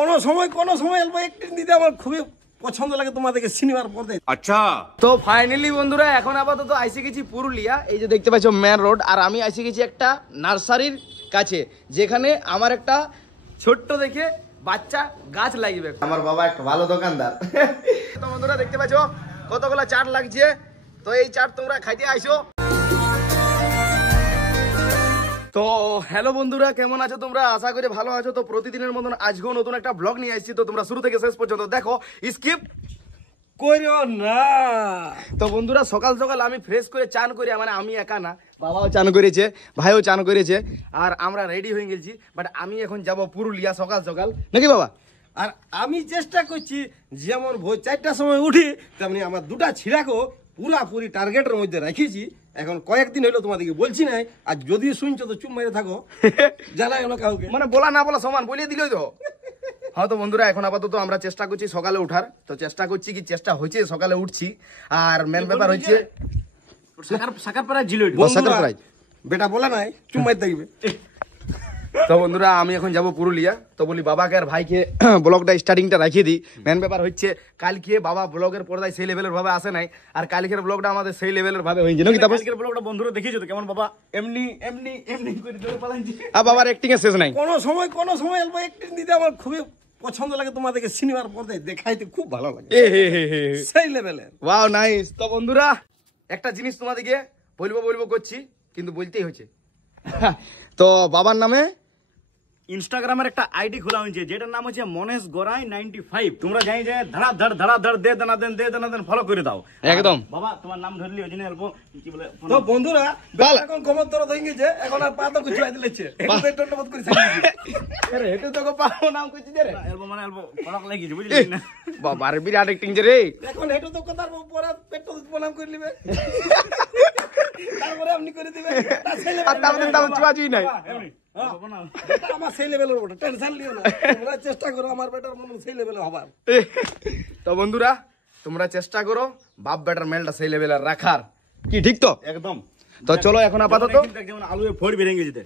কোনো সময় অল্প অ্যাক্টিং দিতে আমার খুবই পছন্দ লাগে তোমাদেরকে সিনেমার পর্দায়। আচ্ছা, তো ফাইনালি বন্ধুরা এখন আপাতত আইসে গেছি পুরুলিয়া। এই যে দেখতে পাচ্ছ মেন রোড, আর আমি আইসে গেছি একটা নার্সারির কাছে, যেখানে আমার একটা ছোট্ট দেখে বাচ্চা গাছ লাগবে। আমার বাবা একটা ভালো দোকানদার। তো বন্ধুরা দেখতে পাচ্ছ কতগুলা চাট লাগছে, তো এই চাট তোমরা খাইতে আইসো। তো হ্যালো বন্ধুরা, কেমন আছো তোমরা? আশা করি ভালো আছো। তো প্রতিদিনের মতন আজকেও নতুন একটা ব্লগ নিয়ে আসছি, তো তোমরা শুরু থেকে শেষ পর্যন্ত দেখো, স্কিপ কইরো না। তো বন্ধুরা সকাল সকাল আমি ফ্রেশ করে চান করি, মানে আমি একা না, বাবাও চান করেছে, ভাইও চান করেছে, আর আমরা রেডি হয়ে গেছি। বাট আমি এখন যাব পুরুলিয়া সকাল সকাল, নাকি বাবা? আর আমি চেষ্টা করছি যেমন ভোর 4টার সময় উঠি, তেমনি আমার দুটা ছিড়াকেও পুরাপুরি টার্গেটের মধ্যে রেখেছি। এখন কয়েকদিন হইলো তোমাদেরকে বলছি নাই, আর যদি শুনছো তো চুপ মেরে থাকো, জানা গেল কাউকে, মানে বলা না বলা সমান, বলিয়ে দিলই তো। হ্যাঁ, তো বন্ধুরা এখন আপাতত আমরা চেষ্টা করছি সকালে উঠার, তো চেষ্টা করছি কি চেষ্টা হয়েছে, সকালে উঠছি। আর মেন ব্যাপার হচ্ছে বেটা বলা নাই, চুপ মেরে থাকবে। তো বন্ধুরা আমি এখন যাব পুরুলিয়া, তো বলি বাবাকে আর ভাইকে ব্লগটা স্টার্টিংটা রাখিয়ে দিই। মেন ব্যাপার হচ্ছে কালকে বাবা ব্লগের পর্দায় সেই লেভেলের ভাবে আসে নাই, আর কালকের ব্লগটা আমাদের সেই লেভেলের ভাবে হয়েছে নাকি? কালকের ব্লগটা বন্ধুরা দেখেছো তো কেমন বাবা এমনি এমনি এমনি করে ধরে পালাইছে। আর বাবার অ্যাক্টিং এর শেষ নাই। কোনো সময় অল্প অ্যাক্টিং দিতে আমার খুবই পছন্দ লাগে, তোমাদেরকে সিনেমার পর্দায় দেখাইতে খুব ভালো লাগে, সেই লেভেলের। Wow nice. তো বন্ধুরা একটা জিনিস তোমাদেরকে বলবো করছি, কিন্তু বলতেই হচ্ছে। তো বাবার নামে ইনস্টাগ্রামের একটা আইডি খোলা হয়েছে, যেটার নাম হচ্ছে মনেশ গড়াই 95। তোমরা যাই যে ধড়া ধড় দে দানা দেন ফলো করে দাও একদম। বাবা তোমার নাম ধরলি ওই জন্য অল্প কি বলে। তো বন্ধুরা এখন কমর দরদ হয়ে গেছে, এখন আর পা তো কিছু আই দিলেছে, এখন তো টন্টমত করে ছাড়ি দিয়েছে। আরে এটা তো পাও নাম কইছি রে, অল্প মানে অল্প পড়ক লাগিছে বুঝলি না বাবার বিরাট অ্যাক্টিং যে রে। এখন এটা তো কথার পরে পেট তো প্রণাম করে নিবে, তারপরে আপনি করে দিবেন, তার ছেলে আর তারপরে তাও চুয়াচুই নাই। আমার সেই লেভেলের ওটা টেনশন লিও না, তোমরা চেষ্টা করো আমার বেটার মনে সেই লেভেলে হবার। তো বন্ধুরা তোমরা চেষ্টা করো বাপ বেটার মেলটা সেই লেভেলে রাখার, কি ঠিক তো? একদম। তো চলো এখন আপাতত যেমন আলু ফোড় বেরিয়ে গেছে।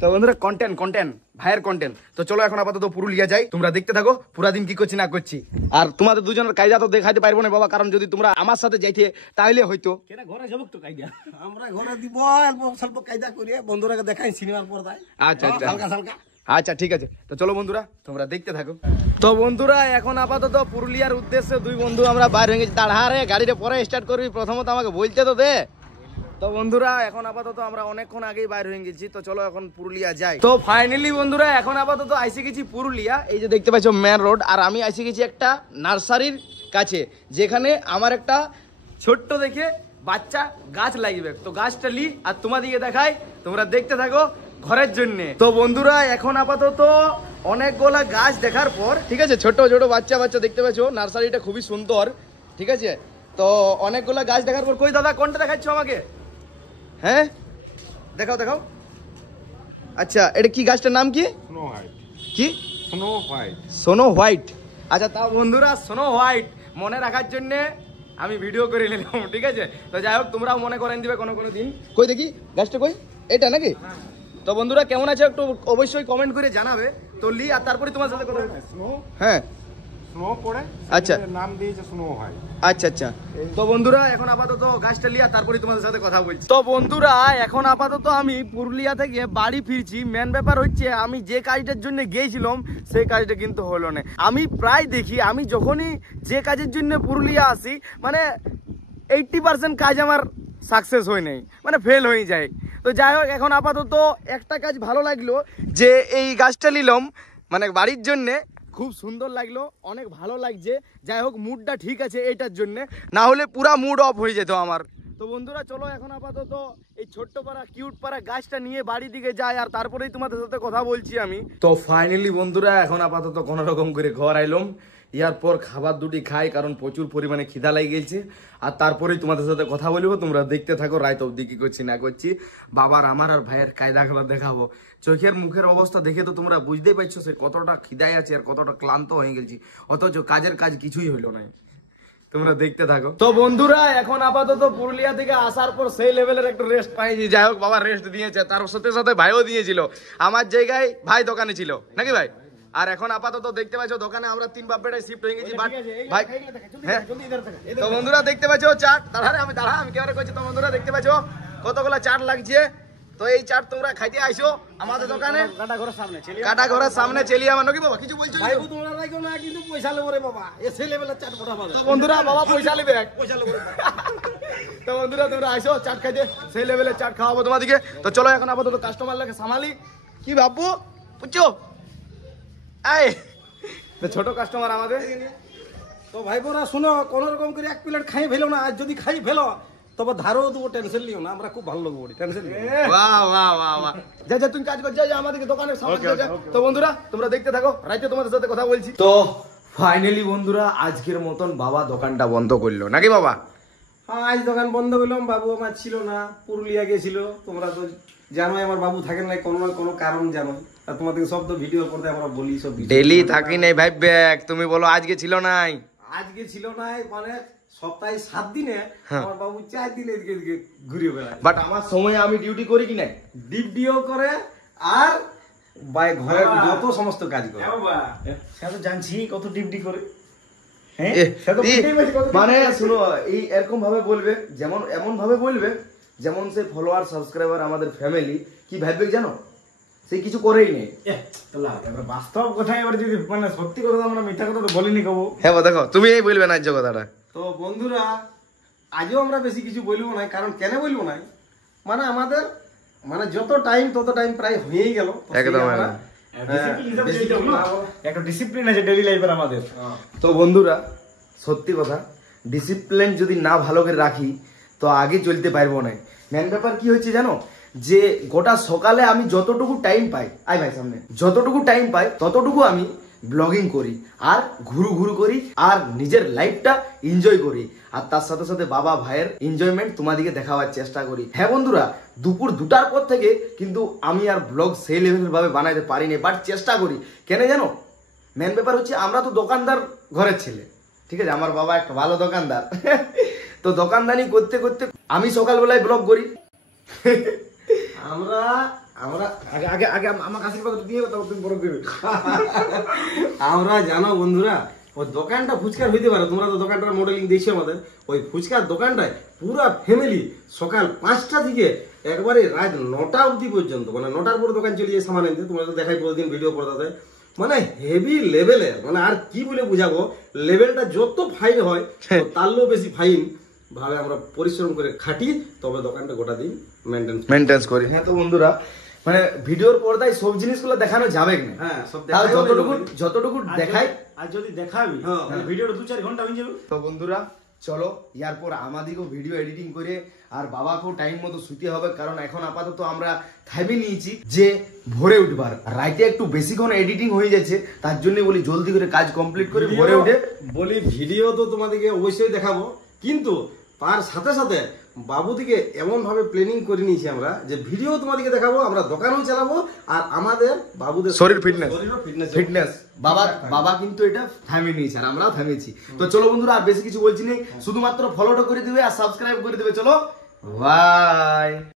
তো বন্ধুরা কন্টেন্ট ভাইয়ের কন্টেন্ট। তো চলো এখন আপাতত পুরুলিয়া যাই, তোমরা দেখতে থাকো পুরা দিন কি করছি না করছি। আর তোমাদের দুজনের কায়দা তো দেখাইতে পারবো না বাবা, কারণ যদি তোমরা আমার সাথে যাইতে তাহলে হয়তো ঘরে যাবো তো কাইদা, আমরা ঘরে দিব অল্প স্বল্প কায়দা করিয়ে বন্ধুরাকে দেখাই সিনেমার পর্দায়। আচ্ছা হালকা হালকা। আচ্ছা ঠিক আছে, তো চলো বন্ধুরা তোমরা দেখতে থাকো। তো বন্ধুরা এখন আপাতত পুরুলিয়ার উদ্দেশ্যে দুই বন্ধু আমরা বাইরে হয়ে গেছি। দাঁড়ারে গাড়িটা পরে স্টার্ট করবি, প্রথমত আমাকে বলতে তো দে। তো বন্ধুরা এখন আপাতত আমরা অনেকক্ষণ আগেই বাইর হয়ে গেছি, তো চলো এখন পুরুলিয়া যাই। তো ফাইনালি বন্ধুরা এখন আপাতত আইসে গেছি পুরুলিয়া। এই যে দেখতে পাচ্ছ মেন রোড, আর আমি আইসে গেছি একটা নার্সারির কাছে, যেখানে আমার একটা ছোট্ট দেখে বাচ্চা গাছ লাগবে। তো গাছটা লি আর তোমাদিকে দেখাই, তোমরা দেখতে থাকো ঘরের জন্য। তো বন্ধুরা এখন আপাতত অনেকগুলা গাছ দেখার পর, ঠিক আছে, ছোট ছোট বাচ্চা দেখতে পাচ্ছ, নার্সারিটা খুবই সুন্দর, ঠিক আছে। তো অনেকগুলা গাছ দেখার পর, কই দাদা কোনটা দেখাচ্ছ আমাকে? হ্যাঁ দেখাও। আচ্ছা এটা কি গাছটার নাম কি? কি সোনো হোয়াইট। আচ্ছা তা বন্ধুরা সোনো হোয়াইট মনে রাখার জন্য আমি ভিডিও করে নিলাম, ঠিক আছে। তো যাই হোক তোমরাও মনে করেন দিবে কোনো দিন। কই দেখি গাছটা, কই এটা নাকি? তো বন্ধুরা কেমন আছে একটু অবশ্যই কমেন্ট করে জানাবে। তো লি আর তারপরে তোমার সাথে কথা। হ্যাঁ আচ্ছা নাম দিয়েছে স্নো হোয়াইট। আচ্ছা তো বন্ধুরা এখন আপাতত গাছটা লিয়া তারপরে তোমাদের সাথে কথা বলছি। তো বন্ধুরা এখন আপাতত আমি পুরুলিয়া থেকে বাড়ি ফিরছি। মেন ব্যাপার হচ্ছে আমি যে কাজটার জন্য গিয়েছিলাম সেই কাজটা কিন্তু হলো না। আমি প্রায় দেখি আমি যখনই যে কাজের জন্য পুরুলিয়া আসি, মানে 80% কাজ আমার সাকসেস হয় নাই, মানে ফেল হয়ে যায়। তো যাই হোক এখন আপাতত একটা কাজ ভালো লাগলো, যে এই গাছটা নিলাম মানে বাড়ির জন্যে, খুব সুন্দর লাগলো, অনেক ভালো লাগছে। যাই হোক মুডটা ঠিক আছে এইটার জন্য, না হলে পুরা মুড অফ হয়ে যেত আমার। তো বন্ধুরা চলো এখন আপাতত এই ছোট্ট পাড়া কিউট পাড়া গাছটা নিয়ে বাড়ি দিকে যাই, আর তারপরেই তোমাদের সাথে কথা বলছি আমি। তো ফাইনালি বন্ধুরা এখন আপাতত কোনো রকম করে ঘর আইলাম, এরপর খাবার দুটি খাই, কারণ প্রচুর পরিমাণে খিদা লেগে গেছে। আর তারপরেই তোমাদের সাথে কথা বলবো, তোমরা দেখতে থাকো রাত অবধি কি করছি না করছি। বাবার আমার আর ভাইয়ের কায়দা খেলা দেখাবো। চোখের মুখের অবস্থা দেখে তো তোমরা বুঝতেই পারছো সে কতটা খিদায় আছে আর কতটা ক্লান্ত হয়ে গেছি, অথচ কাজের কাজ কিছুই হইলো না। তোমরা দেখতে থাকো। তো বন্ধুরা এখন আপাতত পুরুলিয়া থেকে আসার পর সেই লেভেলের একটু রেস্ট পাইছি। যাই হোক বাবা রেস্ট দিয়েছে, তার সাথে সাথে ভাইও দিয়েছিল। আমার জায়গায় ভাই দোকানে ছিল নাকি ভাই? আর এখন আপাতত দেখতে পাচ্ছ দোকানে আমরা 3 বাপ বেটায় শিফট হয়ে গেছি। বাট ভাই হ্যাঁ, তো বন্ধুরা দেখতে পাচ্ছ চাট, আমি ক্যামেরা করছি। তো বন্ধুরা দেখতে পাচ্ছ কতগুলা চাট লাগছে। তো এই চাট তোমরা খাইতে আইসো আমাদের দোকানে, কাটা ঘরের সামনে চলি আমার নাকি বাবা কিছু বলছো? ভাই তোমরা রাখো না, কিন্তু পয়সা লেবো রে বাবা, এসে লেভেলের চাট পাঠাবো। তো বন্ধুরা বাবা পয়সা নেবে, পয়সা লেবো। তো বন্ধুরা তোমরা আইসো চাট খাইতে, সেই লেভেলের চাট খাওয়াবো তোমাদেরকে। তো চলো এখন আপাতত কাস্টমার লাগে সামালি। কি ভাববো বুঝছো? এই তো ছোট কাস্টমার আমাদের। তো ভাই বোরা শুনো, কোন রকম করে 1 প্লেট খাই ফেলো না। আর যদি খাই ফেলো তবে ধারও দেবো, টেনশন নিও না, আমরা খুব ভালো লোক বলি, টেনশন নিও না। বাহ বাহ বাহ বাহ, যা যা তুমি কাজ কর, যা যা আমাদেরকে দোকানের সামনে যা। তো বন্ধুরা তোমরা দেখতে থাকো, রাইতে তোমাদের সাথে কথা বলছি। তো ফাইনালি বন্ধুরা আজকের মতন বাবা দোকানটা বন্ধ করলো নাকি বাবা? হ্যাঁ, আজ দোকান বন্ধ করলাম। বাবু আমার ছিল না, পুরুলিয়া গেছিল। তোমরা তো জানোই আমার বাবু থাকেন না, কোনো না কোনো কারণ জানো। আর তোমাদেরকে সব তো ভিডিও করতে আমরা বলি, সব ডেলি থাকি নাই ভাই ব্যাগ, তুমি বলো আজকে ছিল নাই। আজকে ছিল না, মানে সপ্তাহে 7 দিনে আমার বাবু 4 দিনে এদিকে এদিকে ঘুরে বেড়ায়। বাট আমার সময় আমি ডিউটি করি কি নাই? ডিউটিও করে আর ঘরের যত সমস্ত কাজ করে। সে তো জানছি কত ডিউটি করে। মানে শুনো, এই এরকম ভাবে বলবে, যেমন এমন ভাবে বলবে যেমন সে ফলোয়ার সাবস্ক্রাইবার আমাদের ফ্যামিলি কি ভাববে জানো? সে কিছু করেই নেই। বাস্তব কথা, এবার যদি মানে সত্যি কথা, আমরা মিথ্যা কথা তো বলিনি কবু। হ্যাঁ দেখো তুমি এই বলবে না যে কথাটা। তো বন্ধুরা আজও আমরা বেশি কিছু বলবো না, কারণ কেন বলবো না, মানে আমাদের মানে যত টাইম তত টাইম প্রায় হয়েই গেল। একদম একটা ডিসিপ্লিন আছে ডেইলি লাইফের আমাদের। তো বন্ধুরা সত্যি কথা, ডিসিপ্লিন যদি না ভালো করে রাখি তো আগে চলতে পারবো না। মেন ব্যাপার কি হচ্ছে জানো, যে গোটা সকালে আমি যতটুকু টাইম পাই, ভাই সামনে যতটুকু টাইম পাই ততটুকু আমি ব্লগিং করি আর ঘুরু করি আর নিজের লাইফটা এনজয় করি। আর তার সাথে সাথে বাবা ভাইয়ের এনজয়মেন্ট তোমাদেরকে দেখাবার চেষ্টা করি। হ্যাঁ বন্ধুরা, দুপুর 2টার পর থেকে কিন্তু আমি আর ব্লগ সেই লেভেলের ভাবে বানাইতে পারিনি, বাট চেষ্টা করি। কেন জানো, মেন ব্যাপার হচ্ছে আমরা তো দোকানদার ঘরের ছেলে, ঠিক আছে? আমার বাবা একটা ভালো দোকানদার। তো দোকানদারি করতে করতে আমি সকালবেলায় ব্লগ করি। আমরা আমরা আগে আগে আগে আমার আশীর্বাদ দিয়ে তুমি বড় করবে। আমরা জানো বন্ধুরা, ওই দোকানটা ফুচকার হইতে পারে, তোমরা তো দোকানটার মডেলিং দেখছো আমাদের। ওই ফুচকার দোকানটায় পুরা ফ্যামিলি সকাল 5টা থেকে একবারে রাত 9টা অবধি পর্যন্ত, মানে 9টার পর দোকান চলে যায় সামান আনতে। তোমরা তো দেখাই প্রতিদিন ভিডিও করতে, মানে হেভি লেভেলের, মানে আর কি বলে বুঝাবো, লেভেলটা যত ফাইন হয় তারও বেশি ফাইন ভাবে আমরা পরিশ্রম করে খাটি, তবে দোকানটা গোটা দিন মেনটেন্স করি। হ্যাঁ তো বন্ধুরা, মানে ভিডিওর পর্দায় সব জিনিসগুলো দেখানো যাবে না। হ্যাঁ, সব যতটুকু দেখাই, আর যদি দেখাবি ভিডিওটা 2-4 ঘন্টা হয়ে যাবে। তো বন্ধুরা চলো এরপর আমাদেরকেও ভিডিও এডিটিং করে আর বাবাকেও টাইম মতো শুতে হবে, কারণ এখন আপাতত আমরা থাইবে নিয়েছি যে ভোরে উঠবার, রাইতে একটু বেশিক্ষণ এডিটিং হয়ে যাচ্ছে, তার জন্য বলি জলদি করে কাজ কমপ্লিট করে ভোরে উঠে বলি ভিডিও তো তোমাদেরকে অবশ্যই দেখাবো, কিন্তু তার সাথে সাথে বাবুদিকে এমন ভাবে প্ল্যানিং করে নিয়েছি আমরা যে ভিডিও তোমাদেরকে দেখাবো, আমরা দোকানও চালাবো, আর আমাদের বাবুদের শরীর ফিটনেস বাবা কিন্তু এটা থামিয়ে নিয়েছে আর আমরাও থামিয়েছি। তো চলো বন্ধুরা আর বেশি কিছু বলছি না, শুধুমাত্র ফলোটা করে দিবে আর সাবস্ক্রাইব করে দিবে। চলো বাই।